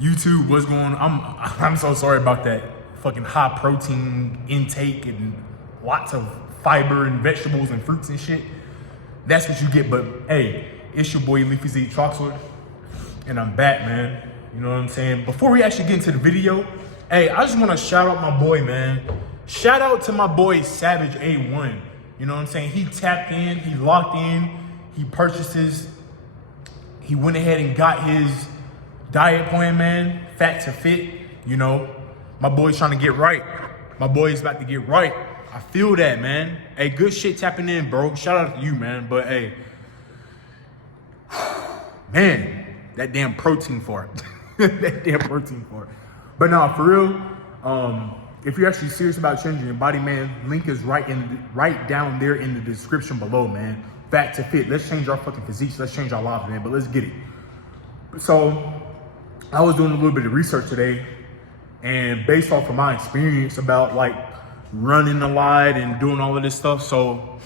YouTube, what's going on? I'm so sorry about that fucking high protein intake and lots of fiber and vegetables and fruits and shit. That's what you get. But hey, it's your boy Leafy Z Troxler, and I'm back, man. You know what I'm saying? Before we actually get into the video, hey, I just want to shout out my boy, man. Shout out to my boy Savage A1. You know what I'm saying? He tapped in, he locked in, he purchases, he went ahead and got his diet plan, man. Fat to fit. You know, my boy's trying to get right. My boy's about to get right. I feel that, man. Hey, good shit tapping in, bro. Shout out to you, man. But hey, man, that damn protein fart. That damn protein fart. But no, for real, if you're actually serious about changing your body, man, link is right down there in the description below, man. Fat to fit. Let's change our fucking physiques. Let's change our lives, man. But let's get it. So I was doing a little bit of research today, and based off of my experience about like running a lot and doing all of this stuff. So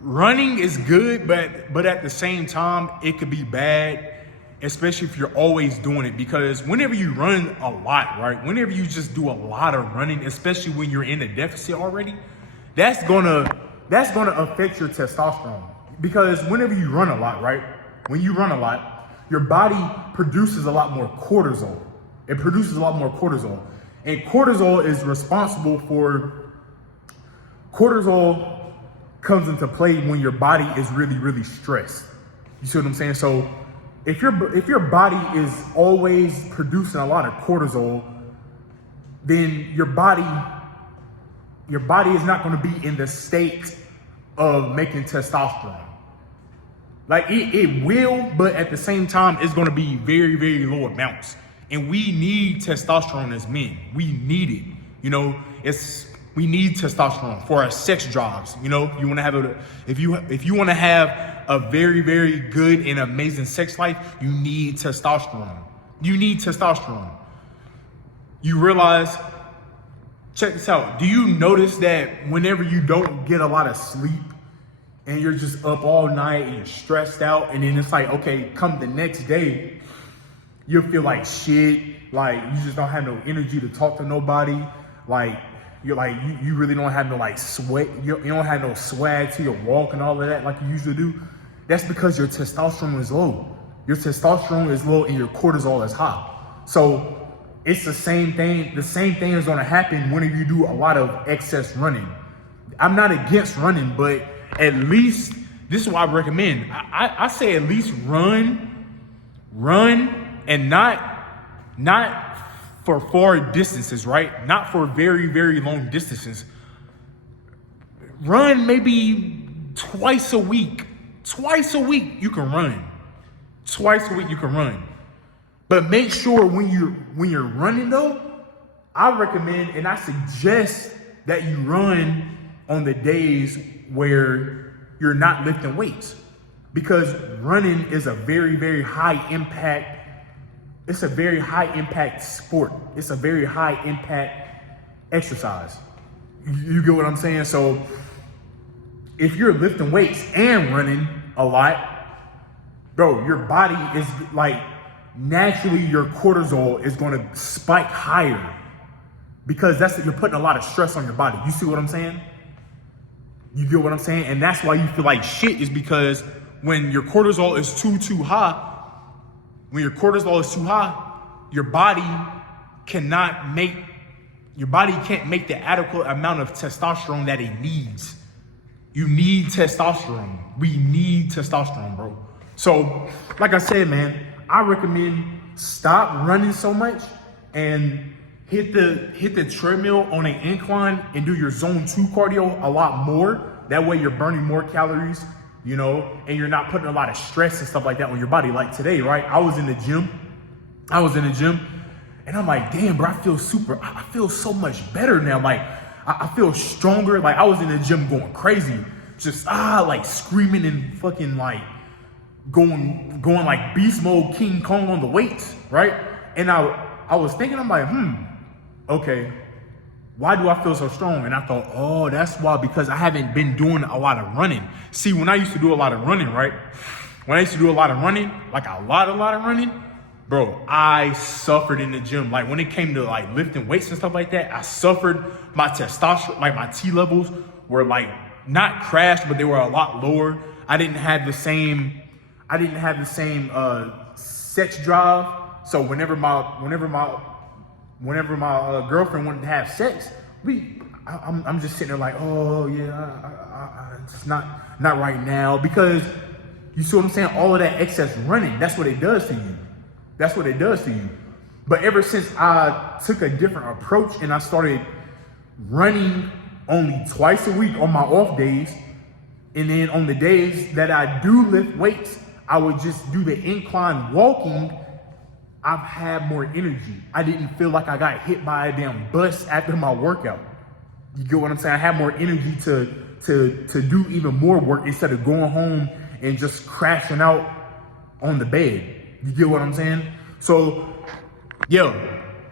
running is good, but at the same time, it could be bad, especially if you're always doing it. Because whenever you run a lot, right? Whenever you just do a lot of running, especially when you're in a deficit already, that's gonna affect your testosterone. Because whenever you run a lot, right? When you run a lot, your body produces a lot more cortisol. It produces a lot more cortisol. And cortisol is responsible for, cortisol comes into play when your body is really, really stressed. You see what I'm saying? So if your body is always producing a lot of cortisol, then your body is not going to be in the state of making testosterone. Like it will, but at the same time, it's going to be very, very low amounts. And we need testosterone as men. We need it. You know, we need testosterone for our sex drives. You know, you want to have if you want to have a very, very good and amazing sex life, you need testosterone. You need testosterone. You realize, check this out. Do you notice that whenever you don't get a lot of sleep and you're just up all night and you're stressed out, and then it's like, okay, come the next day, you'll feel like shit. Like you just don't have no energy to talk to nobody. Like you're like, you really don't have no like sweat. You don't have no swag to your walk and all of that like you usually do. That's because your testosterone is low. Your testosterone is low and your cortisol is high. So it's the same thing. The same thing is going to happen whenever you do a lot of excess running. I'm not against running, but at least, this is what I recommend. I say at least run, and not for far distances, right? Not for very, very long distances. Run maybe twice a week. Twice a week you can run. Twice a week you can run. But make sure when you're running though, I recommend and I suggest that you run on the days where you're not lifting weights. Because running is a very, very high impact. It's a very high impact sport. It's a very high impact exercise. You get what I'm saying? So if you're lifting weights and running a lot, bro, your body is like, naturally your cortisol is going to spike higher because you're putting a lot of stress on your body. You see what I'm saying? You get what I'm saying? And that's why you feel like shit, is because when your cortisol is too high, your body can't make the adequate amount of testosterone that it needs. You need testosterone. We need testosterone, bro. So, like I said, man, I recommend stop running so much and hit the treadmill on an incline and do your zone 2 cardio a lot more. That way you're burning more calories, you know, and you're not putting a lot of stress and stuff like that on your body. Like today, right? I was in the gym and I'm like, damn, bro, I feel so much better now. Like I feel stronger. Like I was in the gym going crazy, just like screaming and fucking like going like beast mode King Kong on the weights, right? And I was thinking, I'm like, okay, why do I feel so strong? And I thought, oh, that's why, because I haven't been doing a lot of running. See, when I used to do a lot of running, right? When I used to do a lot of running, like a lot of running, bro, I suffered in the gym. Like when it came to like lifting weights and stuff like that, I suffered. My testosterone, like my T levels were like not crashed, but they were a lot lower. I didn't have the same sex drive. So whenever my girlfriend wanted to have sex, I'm just sitting there like, oh yeah, I just not right now, because you see what I'm saying? All of that excess running, that's what it does to you. That's what it does to you. But ever since I took a different approach and I started running only twice a week on my off days, and then on the days that I do lift weights, I would just do the incline walking, I've had more energy. I didn't feel like I got hit by a damn bus after my workout. You get what I'm saying? I have more energy to do even more work instead of going home and just crashing out on the bed. You get what I'm saying? So, yo,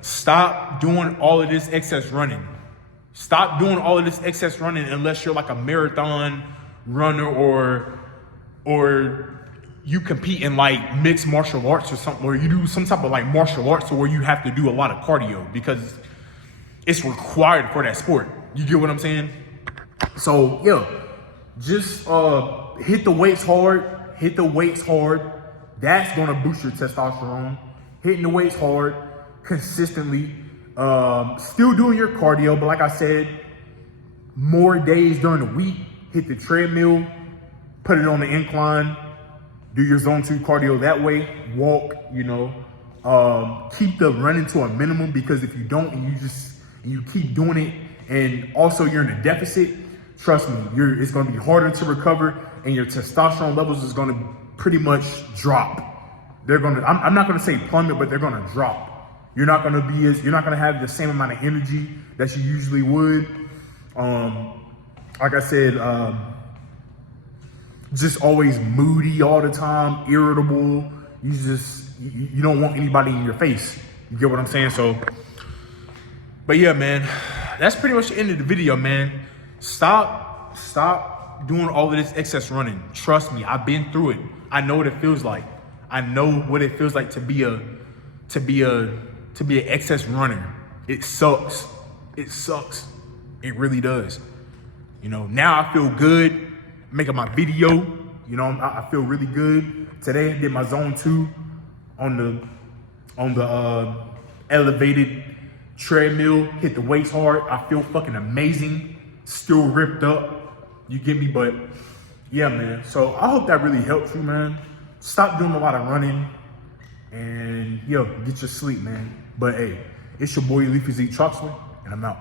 stop doing all of this excess running. Stop doing all of this excess running unless you're like a marathon runner or you compete in like mixed martial arts or something, or you do some type of like martial arts where you have to do a lot of cardio because it's required for that sport. You get what I'm saying? So, yeah, just hit the weights hard. Hit the weights hard. That's gonna boost your testosterone. Hitting the weights hard, consistently. Still doing your cardio, but like I said, more days during the week. Hit the treadmill, put it on the incline, do your zone 2 cardio that way, walk, you know. Keep the running to a minimum, because if you don't and you keep doing it and also you're in a deficit, trust me, it's gonna be harder to recover, and your testosterone levels is gonna pretty much drop. I'm not gonna say plummet, but they're gonna drop. You're not gonna have the same amount of energy that you usually would. Like I said, just always moody all the time, irritable. You don't want anybody in your face. You get what I'm saying? So, but yeah, man, that's pretty much the end of the video, man. Stop doing all of this excess running. Trust me, I've been through it. I know what it feels like. I know what it feels like to be an excess runner. It sucks. It sucks. It really does. You know, now I feel good making my video. You know, I feel really good. Today I did my zone 2 on the elevated treadmill, hit the weights hard. I feel fucking amazing. Still ripped up. You get me? But yeah, man. So I hope that really helps you, man. Stop doing a lot of running and yo, get your sleep, man. But hey, it's your boy Elite Physique Troxler, and I'm out.